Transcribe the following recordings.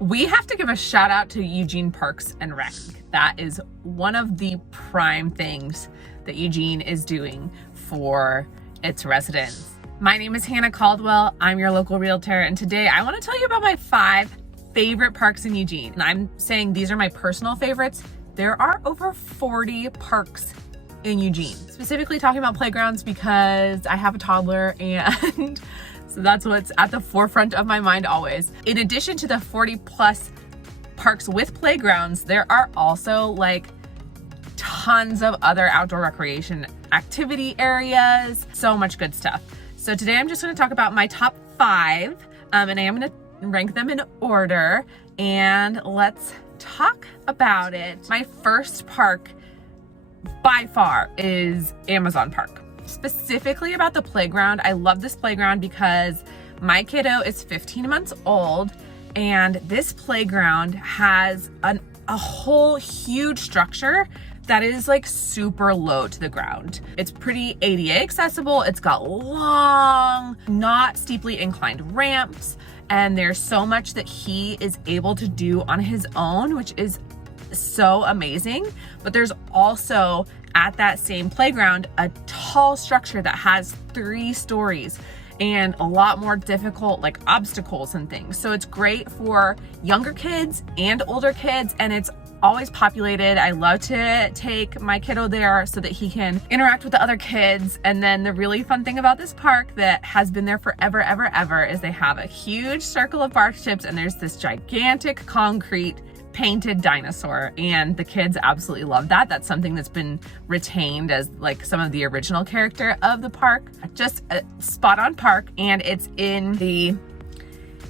We have to give a shout out to Eugene Parks and Rec. That is one of the prime things that Eugene is doing for its residents. My name is Hannah Caldwell. I'm your local realtor, and today I want to tell you about my 5 favorite parks in Eugene. And I'm saying these are my personal favorites. There are over 40 parks in Eugene. Specifically talking about playgrounds because I have a toddler, and so that's what's at the forefront of my mind always. In addition to the 40 plus parks with playgrounds, there are also like tons of other outdoor recreation activity areas, so much good stuff. So today I'm just going to talk about my top 5, and I am going to rank them in order, and let's talk about it. My first park by far is Amazon Park. Specifically about the playground, I love this playground because my kiddo is 15 months old, and this playground has a whole huge structure that is like super low to the ground. It's pretty ADA accessible. It's got long, not steeply inclined ramps, and there's so much that he is able to do on his own, which is so amazing. But there's also at that same playground a tall structure that has 3 stories and a lot more difficult like obstacles and things. So it's great for younger kids and older kids, and it's always populated. I love to take my kiddo there so that he can interact with the other kids. And then the really fun thing about this park that has been there forever, ever, is they have a huge circle of bark chips, and there's this gigantic concrete painted dinosaur, and the kids absolutely love that. That's something that's been retained as like some of the original character of the park. Just a spot on park, and it's in the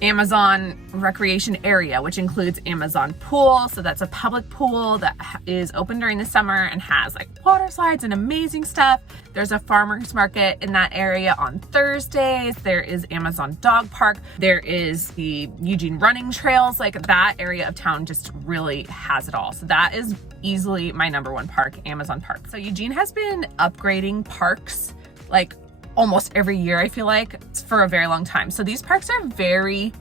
Amazon recreation area, which includes Amazon pool. So that's a public pool that is open during the summer and has like water slides and amazing stuff. There's a farmer's market in that area on Thursdays. There is Amazon dog park. There is the Eugene running trails. Like that area of town just really has it all. So that is easily my number 1 park, Amazon Park. So Eugene has been upgrading parks like almost every year, I feel like, for a very long time. So these parks are very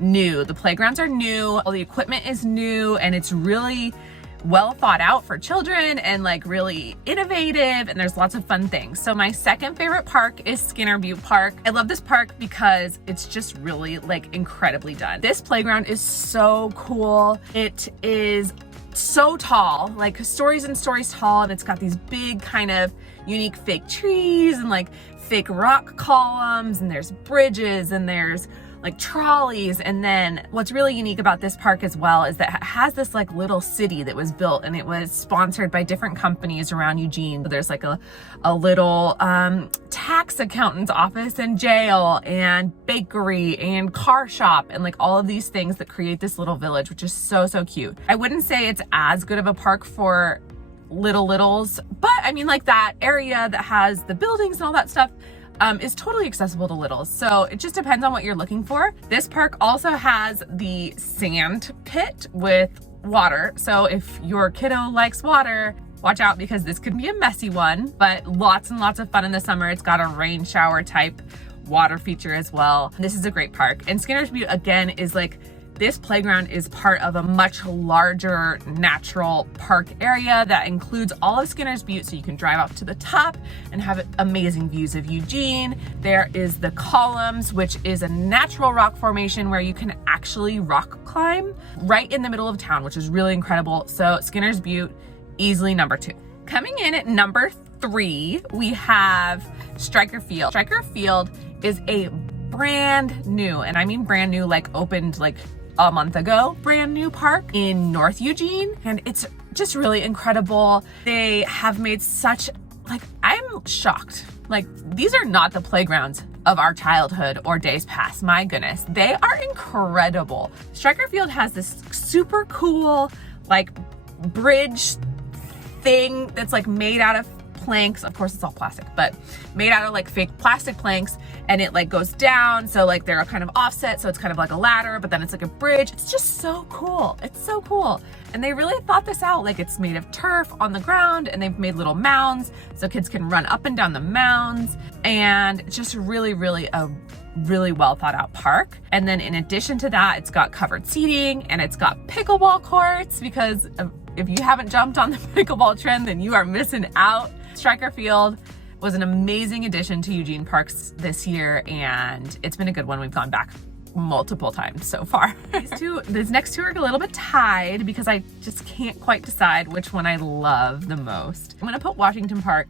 new. The playgrounds are new, all the equipment is new, and it's really well thought out for children and like really innovative, and there's lots of fun things. So my second favorite park is Butte Park. I love this park because it's just really like incredibly done. This playground is so cool. It is so tall, like stories and stories tall, and it's got these big kind of unique fake trees and like fake rock columns, and there's bridges, and there's like trolleys. And then what's really unique about this park as well is that it has this like little city that was built, and it was sponsored by different companies around Eugene. So there's like a little tax accountant's office and jail and bakery and car shop and like all of these things that create this little village, which is so cute. I wouldn't say it's as good of a park for littles, but I mean like that area that has the buildings and all that stuff is totally accessible to littles. So it just depends on what you're looking for. This park also has the sand pit with water. So if your kiddo likes water, watch out because this could be a messy one, but lots and lots of fun in the summer. It's got a rain shower type water feature as well. This is a great park. And Skinner's Butte again is like, this playground is part of a much larger natural park area that includes all of Skinner's Butte, so you can drive up to the top and have amazing views of Eugene. There is the columns, which is a natural rock formation where you can actually rock climb right in the middle of town, which is really incredible. So Skinner's Butte, easily number 2. Coming in at number 3, we have Stryker Field. Stryker Field is a brand new, and I mean brand new, like opened like a month ago, brand new park in North Eugene, and it's just really incredible. They have made such, like, I'm shocked. Like, these are not the playgrounds of our childhood or days past. My goodness, they are incredible. Stryker Field has this super cool like bridge thing that's like made out of planks. Of course it's all plastic, but made out of like fake plastic planks, and it like goes down, so like they're kind of offset, so it's kind of like a ladder, but then it's like a bridge. It's just so cool. It's so cool. And they really thought this out. Like, it's made of turf on the ground, and they've made little mounds so kids can run up and down the mounds, and just really a really well thought out park. And then in addition to that, it's got covered seating and it's got pickleball courts, because if you haven't jumped on the pickleball trend, then you are missing out. Striker Field was an amazing addition to Eugene Parks this year, and it's been a good one. We've gone back multiple times so far. These next two are a little bit tied because I just can't quite decide which one I love the most. I'm gonna put Washington Park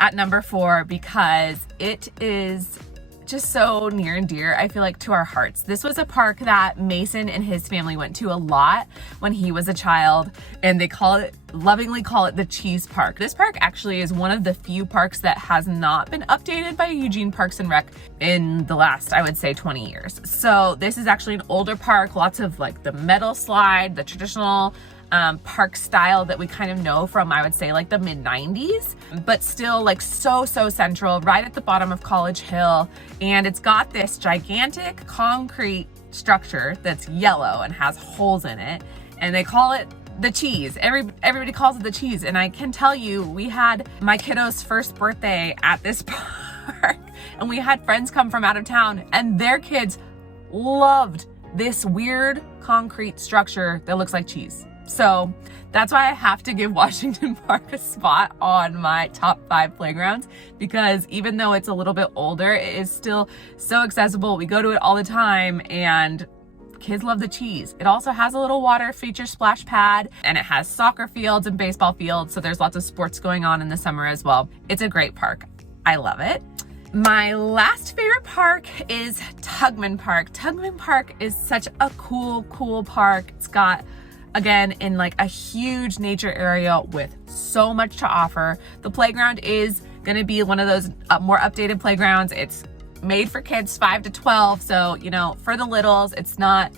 at number 4 because it is just so near and dear, I feel like, to our hearts. This was a park that Mason and his family went to a lot when he was a child, and they lovingly call it the Cheese Park. This park actually is one of the few parks that has not been updated by Eugene Parks and Rec in the last, I would say, 20 years. So this is actually an older park, lots of like the metal slide, the traditional park style that we kind of know from, I would say, like the mid 90s, but still like so central, right at the bottom of College Hill. And it's got this gigantic concrete structure that's yellow and has holes in it, and they call it the Cheese. Everybody calls it the Cheese. And I can tell you, we had my kiddo's first birthday at this park, and we had friends come from out of town, and their kids loved this weird concrete structure that looks like cheese. So that's why I have to give Washington Park a spot on my top 5 playgrounds, because even though it's a little bit older, it is still so accessible. We go to it all the time, and kids love the cheese. It also has a little water feature splash pad, and it has soccer fields and baseball fields, so there's lots of sports going on in the summer as well. It's a great park. I love it. My last favorite park is Tugman Park. Tugman Park is such a cool park. It's got, again, in like a huge nature area with so much to offer. The playground is gonna be one of those more updated playgrounds. It's made for kids 5 to 12, so you know, for the littles, it's not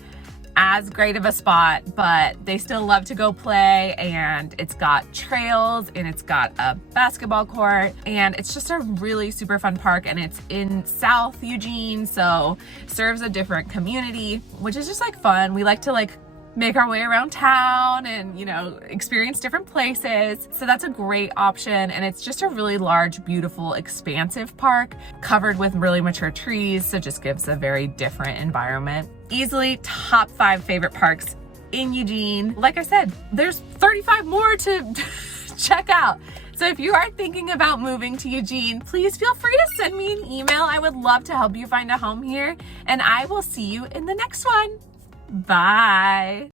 as great of a spot, but they still love to go play. And it's got trails, and it's got a basketball court, and it's just a really super fun park. And it's in South Eugene, so serves a different community, which is just like fun. We like to like make our way around town and, you know, experience different places. So that's a great option. And it's just a really large, beautiful, expansive park covered with really mature trees. So it just gives a very different environment. Easily top 5 favorite parks in Eugene. Like I said, there's 35 more to check out. So if you are thinking about moving to Eugene, please feel free to send me an email. I would love to help you find a home here, and I will see you in the next one. Bye.